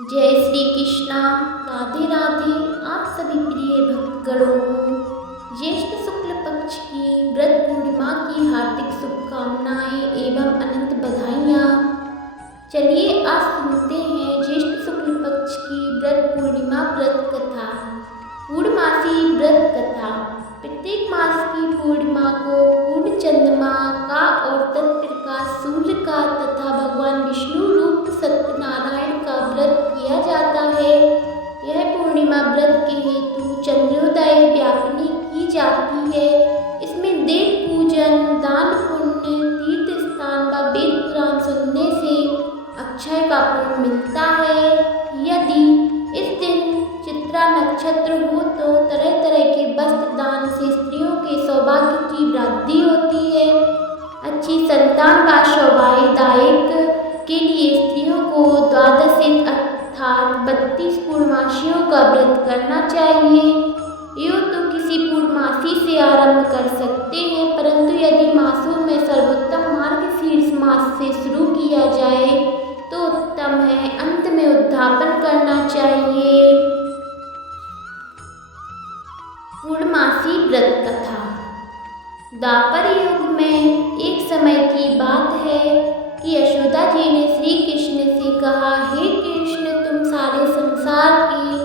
जय श्री कृष्णा। राधे राधे। आप सभी प्रिय भक्तगणों को ज्येष्ठ शुक्ल पक्ष की व्रत पूर्णिमा की हार्दिक शुभकामनाएं एवं अनंत बधाइयाँ। चलिए आज सुनते हैं ज्येष्ठ शुक्ल पक्ष की व्रत पूर्णिमा व्रत कथा। पूर्णमासी व्रत कथा। प्रत्येक मास की पूर्णिमा को पूर्ण चंद्रमा का और तत्प्रकाश सूर्य का तथा भगवान विष्णु रूप सत्यनारायण का व्रत किया जाता है। यह पूर्णिमा व्रत के हेतु चंद्रोदय व्यापनी की जाती है। इसमें देव पूजन, दान पुण्य, तीर्थ स्थान व वेद पुराण सुनने से अक्षय का पुण्य मिलता है। यदि इस दिन चित्रा नक्षत्र हो तो तरह तरह के वस्त्र दान से स्त्रियों के सौभाग्य की वृद्धि होती है। अच्छी संतान व सौभाग्यदायक के लिए स्त्रियों को द्वादशी अर्थात 32 पूर्णमासियों का व्रत करना चाहिए। यूँ तो किसी पूर्णमासी से आरंभ कर सकते हैं, परंतु यदि मासों में सर्वोत्तम मार्गशीर्ष मास से शुरू किया जाए तो उत्तम है। अंत में उद्यापन करना चाहिए। पूर्णमासी व्रत कथा। द्वापर युग में एक समय की बात है कि यशोदा जी ने श्री कृष्ण से कहा, हे कृष्ण, तुम सारे संसार के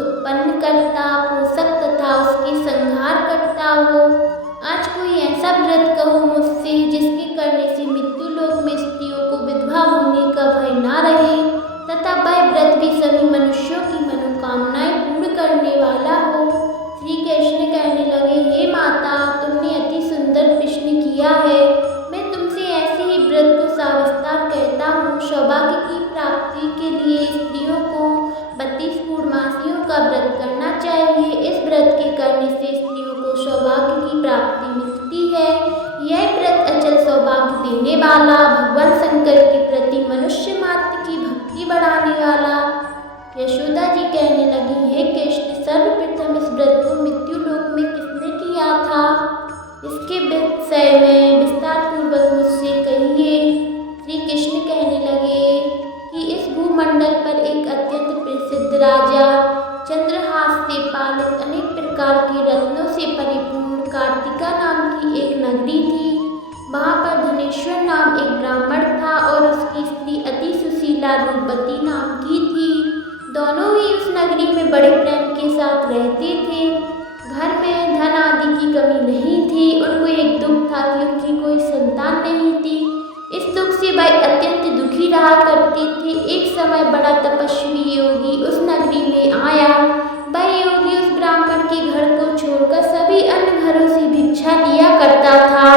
उत्पन्न करता, पोषक तथा उसके संहार करता हो। आज कोई ऐसा व्रत कहो मुझसे जिसके करने से मृत्यु लोक में स्त्रियों को विधवा होने का भय ना रहे तथा वह व्रत भी सभी मनुष्यों की मनोकामनाएं पूर्ण करने वाला हो। श्री कृष्ण कहने लगे, हे माता, तुमने अति सुंदर प्रश्न किया है। मैं तुमसे ऐसे ही व्रत को सविस्तार कहता हूँ। सौभाग्य की प्राप्ति के लिए स्त्रियों को 32 पूर्णमासियों का व्रत करना चाहिए। इस व्रत के करने से स्त्रियों को सौभाग्य की प्राप्ति मिलती है। यह व्रत अचल सौभाग्य देने वाला, भगवान शंकर के प्रति मनुष्य मात्र की भक्ति बढ़ाने वाला। यशोदा जी कहने लगी, हे कृष्ण, सर्वप्रथम इस व्रत को मृत्यु लोक में किसने किया था? इसके विषय में विस्तार पूर्वक मुझसे कहिए। श्री कृष्ण कहने लगे कि इस भूमंडल पर एक अत्यंत प्रसिद्ध राजा चंद्रहास से पालित अनेक प्रकार के रत्नों से परिपूर्ण कार्तिका नाम की एक नगरी थी। वहाँ पर धनेश्वर नाम एक ब्राह्मण था और उसकी स्त्री अति सुशीला रूपवती नाम की थी। दोनों ही उस नगरी में बड़े प्रेम के साथ रहते थे। घर में धन आदि की कमी नहीं थी। उनको एक दुख था कि उनकी कोई संतान नहीं थी। इस दुख से वह अत्यंत दुखी रहा करते थे। एक समय बड़ा तपस्वी योगी उस नगरी में आया। वह योगी उस ब्राह्मण के घर को छोड़कर सभी अन्य घरों से भिक्षा लिया करता था,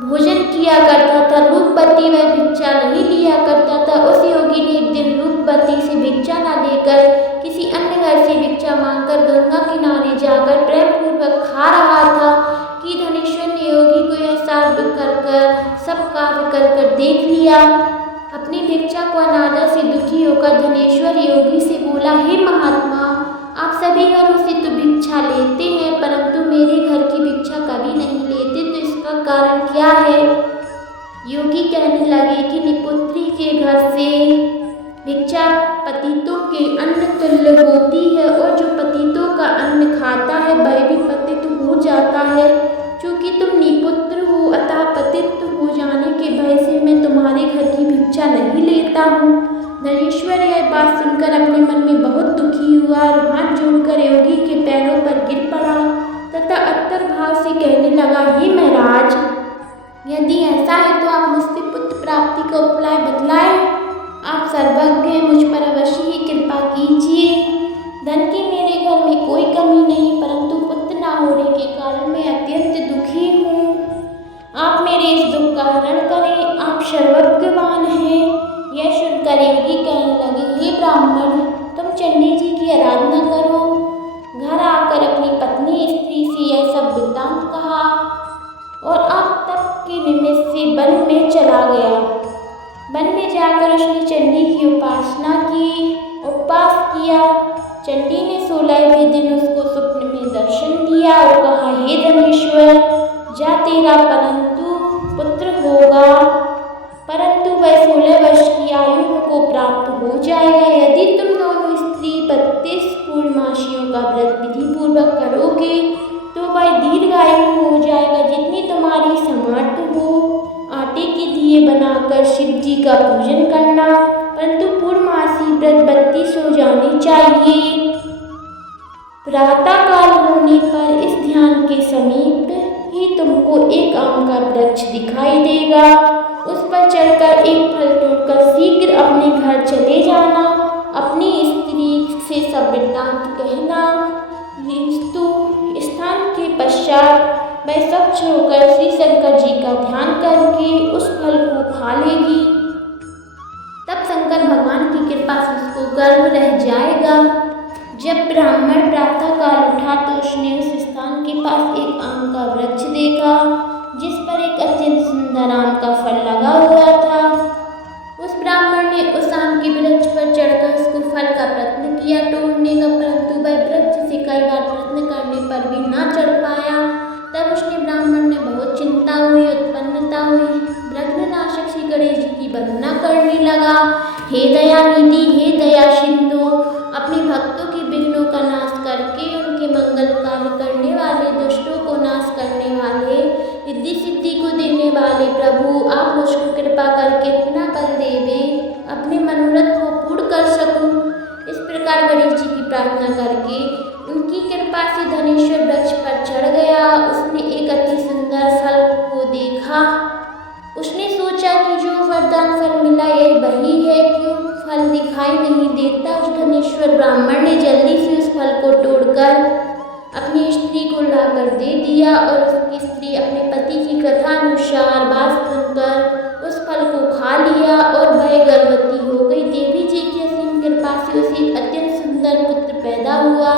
भोजन किया करता था। रूपवती वह भिक्षा नहीं लिया करता था। उस योगी ने एक दिन रूपवती से भिक्षा न देकर किसी अन्य घर से भिक्षा मांगकर गंगा किनारे जाकर प्रेम पूर्वक खा रहा था कि धनेश्वर ने योगी को यह सब कार्य कर देख लिया। अपनी भिक्षा को अनादर से दुखी होकर धनेश्वर योगी से बोला, हे महात्मा, आप सभी घरों से तो भिक्षा लेते हैं, परंतु मेरे घर की भिक्षा कभी नहीं लेते, तो इसका कारण क्या है? योगी कहने लगे कि निपुत्री के घर से भिक्षा पतितों के अन्न तुल्य होती है और जो पतितों का अन्न खाता है वह भी पतित हो जाता है। चूँकि तुम निपुत्र हो, अतः पतित हो जाने के भय से मैं तुम्हारे घर की भिक्षा नहीं लेता हूँ। धनेश्वर यह बात सुनकर अपने मन में बहुत दुखी हुआ और हाथ जोड़कर योगी के पैरों पर गिर पड़ा तथा अत्तर भाव से कहने लगा, हे महाराज, यदि ऐसा है तो आप मुझसे पुत्र प्राप्ति का उपाय बतलाएं। आप सर्वज्ञ हैं, मुझ पर अवश्य ही कृपा कीजिए। धन की मेरे घर में कोई कमी नहीं, परंतु पुत्र न होने के कारण मैं अत्यंत दुखी हूँ। आप मेरे इस दुख का हरण करें, आप सर्वज्ञवान हैं। यह सुनकर योगी कहने लगे, हे ब्राह्मण, तुम चंडी जी की आराधना करो। घर आकर अपनी पत्नी स्त्री से यह सब वृत्तांत कहा और आप तप के निमित्त से वन में चला गया। वन में जाकर उसने चंडी की उपासना की, उपवास किया। चंडी ने 16वें दिन उसको स्वप्न में दर्शन दिया और कहा, हे धनेश्वर, जा तेरा परंतु पुत्र होगा, परंतु वह 16 वर्ष की आयु को प्राप्त हो जाएगा। यदि तुम पूर्णमासियों का व्रत विधि पूर्वक करोगे तो वह दीर्घायु हो जाएगा। जितनी तुम्हारी सामर्थ्य हो आटे के दिए बनाकर शिव जी का पूजन करना, परंतु पूर्णमासी व्रत 32 हो जाने चाहिए। प्रातः काल होने पर इस ध्यान के समीप ही तुमको एक आम का वृक्ष दिखाई देगा। उस पर चढ़कर एक फल तोड़कर शीघ्र अपने घर चले जाना। अपनी स्त्री से सब वृत्तांत कहना। स्थान के पश्चात वह स्वच्छ होकर श्री शंकर जी का ध्यान करके उस फल को खा लेगी। तब शंकर भगवान की कृपा से उसको गर्भ रह जाएगा। जब ब्राह्मण प्रातः काल उठा तो उसने उस स्थान के पास एक आम का वृक्ष देखा जिस पर एक अत्यंत सुंदर आम का फल लगा हुआ था। उस ब्राह्मण ने उस आम के वृक्ष पर चढ़कर उसको फल का प्रयत्न किया तोड़ने का, परंतु वह वृक्ष से कई बार प्रयत्न करने पर भी ना चढ़ पाया। तब उसने ब्राह्मण ने बहुत चिंता हुई, उत्पन्नता हुई। ब्रह्मनाशक श्री गणेश जी की वंदना करने लगा। हे दयानिधि, हे दया सिंधु, अपने भक्तों के विघ्नों का नाश करके उनके मंगल कार्य करने वाले, दुष्टों को नाश करने वाले, रिद्धि सिद्धि को देने वाले प्रभु, आप मुझको कृपा करके इतना बल देवे अपने मनोरथ को पूर्ण कर सकूं। इस प्रकार गणेश जी की प्रार्थना करके उनकी कृपा से धनेश्वर वृक्ष पर चढ़ गया। उसने एक अति सुंदर फल को देखा। उसने सोचा कि जो वरदान फल मिला यह वही है, क्यों फल दिखाई नहीं देता। उस धनेश्वर ब्राह्मण ने जल्दी से उस फल को तोड़कर अपनी स्त्री को लाकर दे दिया और उसकी स्त्री अपने पति की कथा अनुसार बात सुनकर उस फल को खा लिया और वह गर्भवती हो गई। देवी जी की असीम कृपा से उसे एक अत्यंत सुंदर पुत्र पैदा हुआ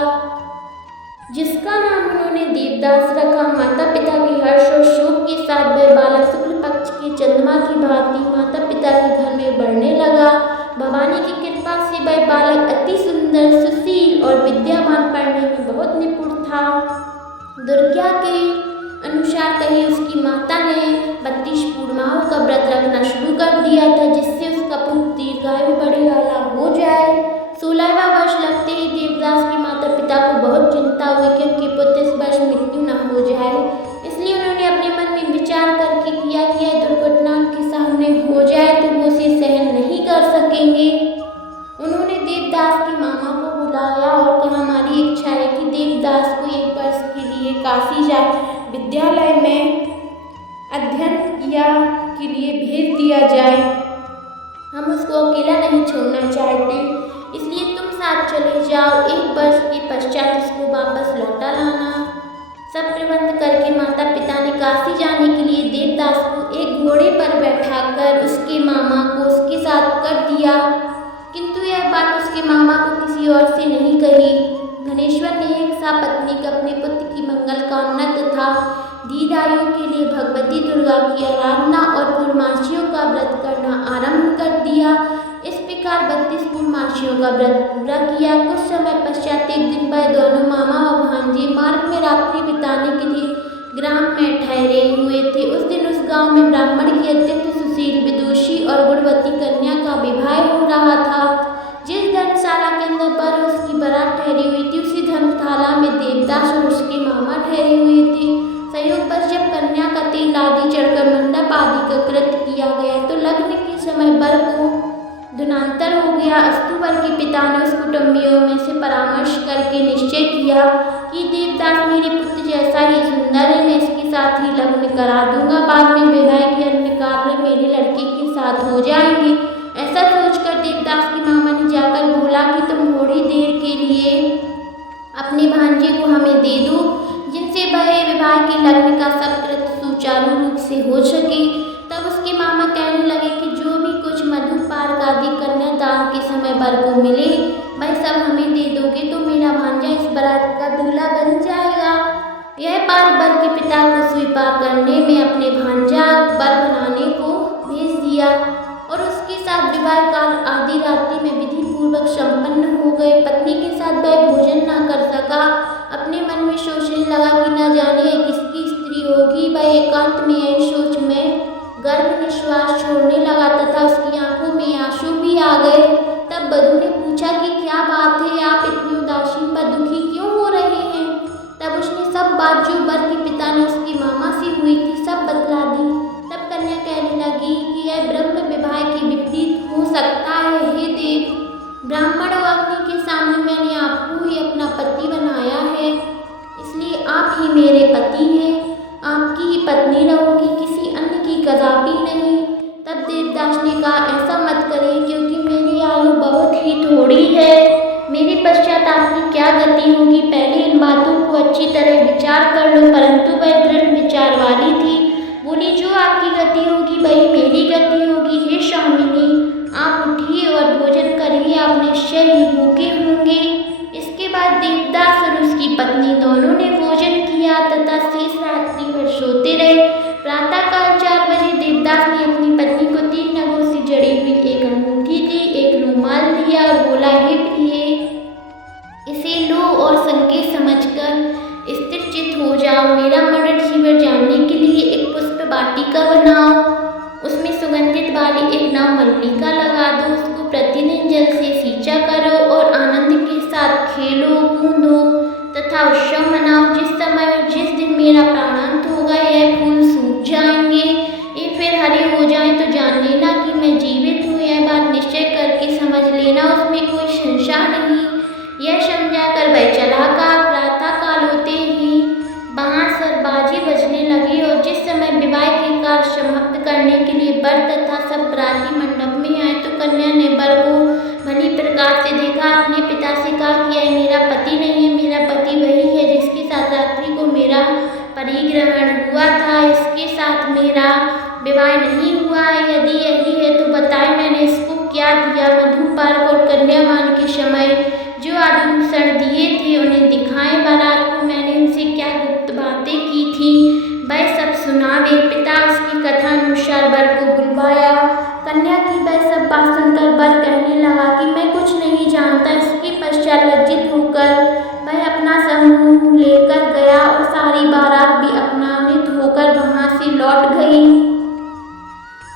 जिसका नाम उन्होंने देवदास रखा। माता पिता के हर्ष और शोक के साथ वह बालक शुक्ल पक्ष के चंद्रमा की भांति माता पिता के घर में बढ़ने लगा। भवानी की कृपा से वह बालक अति सुंदर, सुशील और विद्यावान, पढ़ने में बहुत निपुण था। दुर्गा के अनुसार कही उसकी माता ने 32 पूर्णमाहों का व्रत रखना शुरू कर दिया था जिससे उसका पुत्र दीर्घायु बढ़े वाला हो जाए। 16वां वर्ष लगते ही देवदास के माता पिता को बहुत चिंता हुई कि उनके पुत्र इस वर्ष मृत्यु न हो जाए। इसलिए उन्होंने अपने मन में विचार करके किया कि यह दुर्घटना उनके सामने हो जाए तो वो उसे सहन नहीं कर सकेंगे। उन्होंने देवदास के मामा को बुलाया और कहा, हमारी इच्छा है कि देवदास को 1 वर्ष के लिए काशी जा विद्यालय में अध्ययन किया के लिए भेज दिया जाए। हम उसको अकेला नहीं छोड़ना चाहते, इसलिए तुम साथ चले जाओ। 1 वर्ष के पश्चात उसको वापस लौटा लाना। सब प्रबंध करके माता पिता ने काशी जाने के लिए देवदास को एक घोड़े पर बैठाकर उसके मामा को उसके साथ कर दिया, किंतु यह बात उसके मामा को किसी और से नहीं कही। धनेश्वर ने एक सपत्नीक अपने पुत्र की मंगल कामना तथा दीर्घायु के लिए भगवती दुर्गा की आराधना और पूर्णमासियों का व्रत करना आरंभ कर दिया। इस प्रकार 32 पूर्णमासियों का व्रत पूरा किया। कुछ समय पश्चात एक दिन वह दोनों मामा और भांजे मार्ग में रात्रि बिताने के लिए ग्राम में ठहरे हुए थे। उस दिन उस गांव में ब्राह्मण की अत्यंत सुशील, विदुषी और गुणवती कन्या का विवाह हो रहा था। जिस धर्मशाला के अंदर पर उसकी बारात ठहरी हुई थी उसी धर्मशाला में देवदास और उसके मामा ठहरे हुए थे। संयोग पर जब कन्या का तेल आदि चढ़कर मंडप आदि का कृत्य किया गया तो लग्न के समय वर को धुनांतर हो गया। अस्तुवर के पिता ने उस कुटुंबियों में से परामर्श करके निश्चय किया कि देवदास मेरे पुत्र जैसा ही सुंदर है, मैं इसके साथ ही लग्न करा दूंगा। बाद में विवाह के अन्य कार्य मेरे लड़के के साथ हो जाएंगे। ऐसा सोचकर देवदास की मामा ने जाकर बोला कि तुम थोड़ी देर के लिए अपने भांजे को हमें दे दो, जिनसे वह विवाह के लग्न का सब कृत्य सुचारू रूप से हो सके। तब उसके मामा कहने लगे कि जो भी कुछ मधु पार्क आदि कन्यादान के समय वर को मिले वह सब हमें दे दोगे तो मेरा भांजा इस बारात का दूल्हा बन जाएगा। यह बात वर के पिता को स्वीकार करने में अपने भांजा वर बनाने को भेज दिया और उसके साथ विवाह काल आदि रात्रि में विधि पूर्वक संपन्न हो गए। पत्नी के साथ वह भोजन न कर सका। अपने मन में सोचने लगा कि न जाने यह किसकी स्त्री होगी। वह एकांत में यही सोच में गर्भ निश्वास छोड़ने लगा तथा उसकी आंखों में आंसू भी आ गए। तब बधू ने पूछा कि क्या बात है, आप इतनी उदासीन बात जो वर के पिता ने उसकी मामा से हुई थी सब बतला दी। तब कन्या कहने लगी कि यह ब्रह्म विवाह के विपरीत हो सकता है। हे देव, ब्राह्मण और अग्नि के सामने मैंने आपको ही अपना पति बनाया है, इसलिए आप ही मेरे पति हैं, आपकी ही पत्नी रहूंगी, किसी अन्य की कदापि नहीं। तब देवदास ने कहा, ऐसा मत करें, क्योंकि मेरी आयु बहुत ही थोड़ी है। मेरे पश्चात आपकी क्या गति होगी, पहले इन बातों को अच्छी तरह विचार कर लो। परंतु वह दृढ़ विचार वाली थी, बोली, जो आपकी गति होगी वही मेरी गति होगी। हे स्वामिनी, आप उठिए और भोजन करिए, आप निश्चय ही भूखे होंगे। इसके बाद देवदास और उसकी पत्नी दोनों ने भोजन किया तथा शेष रात्रि भर सोते रहे। प्रातःकाल 4 बजे देवदास ने अपनी पत्नी को 3 नगों से जड़ी हुई एक अंगूठी दी, एक रुमाल दिया और बोला, हे प्रिय, इसे लो और संकेत समझकर स्थिर चित्त हो जाओ। मेरा मरण जीवन जानने के लिए एक पुष्प वाटिका बनाओ, उसमें सुगंधित वाली एक नव मल्लिका लगा दो, उसको प्रतिदिन जल से सींचा करो और आनंद के साथ खेलो कूदो तथा उत्सव मनाओ। जिस समय और जिस दिन मेरा प्राणांत होगा यह फूल सूख जाएंगे, ये फिर हरे हो जाएं तो जान लेना कि मैं जीवित हूँ। यह बात निश्चय करके समझ लेना, उसमें कोई संशय नहीं। यह समझा कर वह चला गया। प्रातः काल होते ही बांसुर बाजे बजने लगे और जिस समय विवाह के कार्य समाप्त करने के लिए वर तथा सब बराती मंडप में आए तो कन्या ने वर को भली प्रकार से देखा। अपने पिता से कहा कि यह मेरा पति नहीं है, मेरा पति वही है जिसके साथ रात्रि को मेरा परिग्रहण हुआ था, इसके साथ मेरा विवाह नहीं हुआ है। यदि यही है तो बताए मैंने इसको क्या दिया। मधुपर्क और कन्यादान के समय जो आभूषण दिए थे उन्हें दिखाए। बारात को मैंने उनसे क्या गुप्त बातें की थी वह सब सुनावे। पिता उसकी कथा अनुसार वर को बुलवाया। कन्या की वह सब बात सुनकर वर कहने लगा कि मैं कुछ नहीं जानता। इसके पश्चात लज्जित होकर वह अपना समूह लेकर गया और सारी बारात भी अपमानित होकर वहां से लौट गई।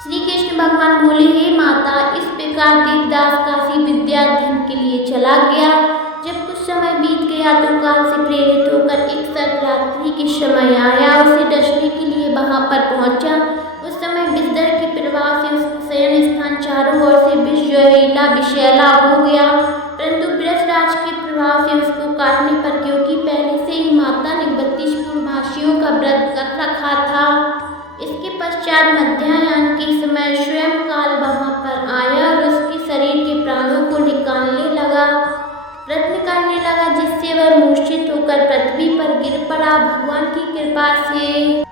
श्री कृष्ण भगवान बोले, हे माता, इस प्रकार देवदास काशी विद्याध्ययन के लिए चला गया। जब कुछ समय बीत गया तो काल से प्रेरित होकर एक सर्वरात्रि के समय आया। उसे दर्शने के लिए वहां पर पहुंचा। उस समय विषधर के प्रभाव से उसका शयन स्थान चारों ओर से विषैला हो गया, परंतु वृषराज के प्रभाव से उसको काटने पर, क्योंकि पहले से ही माता ने 32 पूर्णमासियों का व्रत कर रखा था। इसके पश्चात मध्याह्न के समय स्वयं काल वहां पर आया और उसके शरीर के प्राणों को निकालने लगा, प्रयत्न करने लगा, जिससे वह मूर्छित होकर पृथ्वी पर गिर पड़ा। भगवान की कृपा से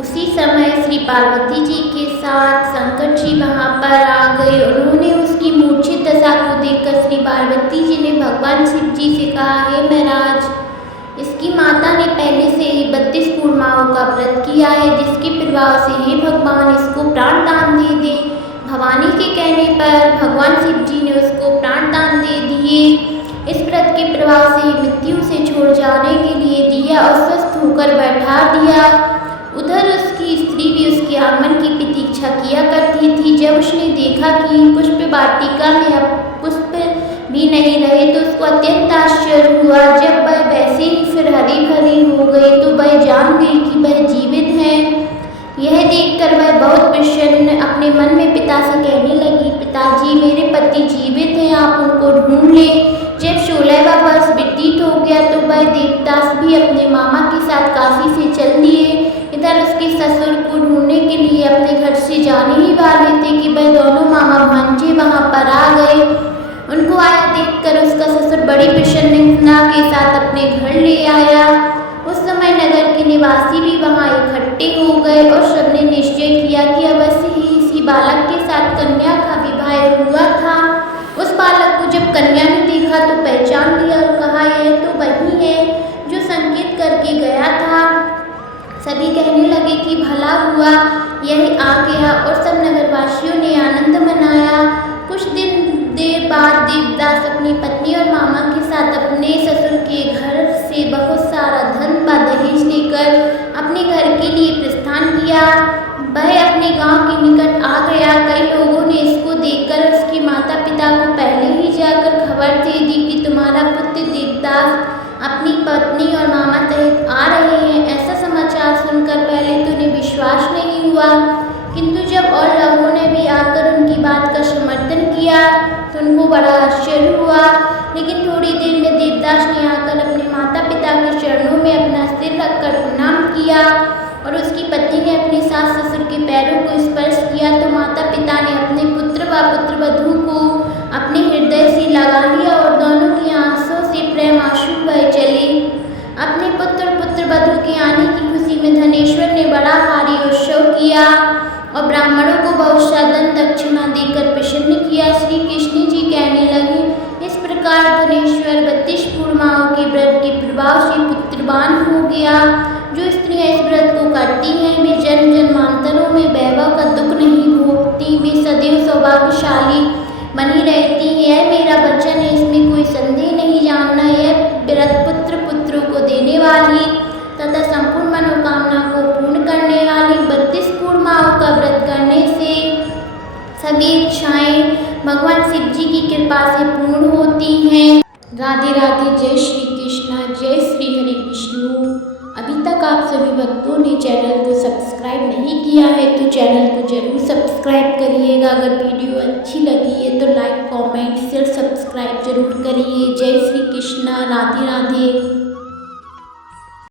उसी समय श्री पार्वती जी के साथ शंकर जी वहां पर आ गए। उन्होंने उसकी मूर्छित दशा को देखकर श्री पार्वती जी ने भगवान शिव जी से कहा, हे महाराज, इसकी माता ने पहले से ही 32 पूर्णमाओं का व्रत किया है, जिसके प्रभाव से हे भगवान इसको प्राण दान दे दे। भवानी के कहने पर भगवान शिव जी ने उसको प्राण दान दे दिए। इस व्रत के प्रभाव से मृत्यु से छोड़ जाने के लिए दिया और स्वस्थ होकर बैठा दिया। उधर उसकी स्त्री भी उसके आगमन की प्रतीक्षा किया करती थी। जब उसने देखा कि पुष्प वाटिका में अब पुष्प भी नहीं रहे तो उसको अत्यंत आश्चर्य हुआ। जब वह वैसे ही फिर हरी भरी हो गई तो वह जान गई कि वह जीवित है। यह देखकर वह बहुत प्रसन्न अपने मन में पिता से कहने लगी, पिताजी, मेरे पति जीवित हैं, आप उनको ढूंढ लें। जब 16वां वर्ष व्यतीत हो गया तो वह देवदास भी अपने मामा के साथ काशी से चल दिए। इधर उसके ससुर को ढूंढने के लिए अपने घर से जाने ही वाले थे कि वह दोनों मामा भांजे वहां पर आ गए। उनको आया देखकर उसका ससुर बड़ी प्रसन्नता के साथ अपने घर ले आया। उस समय नगर के निवासी भी वहां इकट्ठे हो गए और सबने निश्चय किया कि अवश्य ही इसी बालक के साथ कन्या का विवाह हुआ था। उस बालक को जब कन्या ने देखा तो पहचान लिया और कहा, यह तो वही है जो संकेत करके गया था। सभी कहने लगे कि भला हुआ यही आ गया और सब नगरवासियों ने आनंद मनाया। कुछ देर बाद देवदास अपनी पत्नी और मामा के साथ अपने ससुर के घर से बहुत सारा धन व दहेज लेकर अपने घर के लिए प्रस्थान किया। वह अपने गांव के निकट आ गया। कई लोगों ने इसको देखकर उसके माता पिता को पहले ही जाकर खबर दे दी कि तुम्हारा पुत्र देवदास अपनी पत्नी और मामा सहित आ रहे हैं हुआ। किंतु जब और लोगों ने भी आकर उनकी बात का समर्थन किया तो उनको बड़ा आश्चर्य हुआ। लेकिन थोड़ी देर में देवदास ने आकर अपने माता पिता के चरणों में अपना सिर रखकर प्रणाम किया और उसकी पत्नी ने अपने सास ससुर के पैरों को स्पर्श किया तो माता पिता ने अपने पुत्र व पुत्रवधू को अपने हृदय से लगा लिया और दोनों की आंखों से प्रेम आंसू बह चले। अपने पुत्र पुत्रवधू के आने की खुशी में धनेश्वर ने बड़ा भारी उत्सव किया और ब्राह्मणों को बहुत सा धन दक्षिणा देकर प्रसन्न किया। श्री कृष्ण जी कहने लगे, इस प्रकार धनेश्वर 32 पूर्णिमाओं के व्रत के प्रभाव से पुत्रवान हो गया। जो स्त्रियां इस व्रत को करती हैं वे जन्म जन्मांतरों में वैभव का दुख नहीं भोगती, वे सदैव सौभाग्यशाली बनी रहती है। मेरा वचन है, इसमें कोई संदेह नहीं। जानना यह व्रत पुत्र पुत्रों को देने वाली तथा संपूर्ण मनोकामना को पूर्ण करने वाली 32 पूर्णिमाओं का व्रत करने से सभी इच्छाएं भगवान शिव जी की कृपा से पूर्ण होती हैं। राधे राधे। जय श्री कृष्णा, जय श्री हरे विष्णु। अभी तक आप सभी भक्तों ने चैनल को सब्सक्राइब नहीं किया है तो चैनल को जरूर सब्सक्राइब करिएगा। अगर वीडियो अच्छी लगी है तो लाइक कमेंट शेयर सब्सक्राइब जरूर करिए। जय श्री कृष्णा, राधे राधे।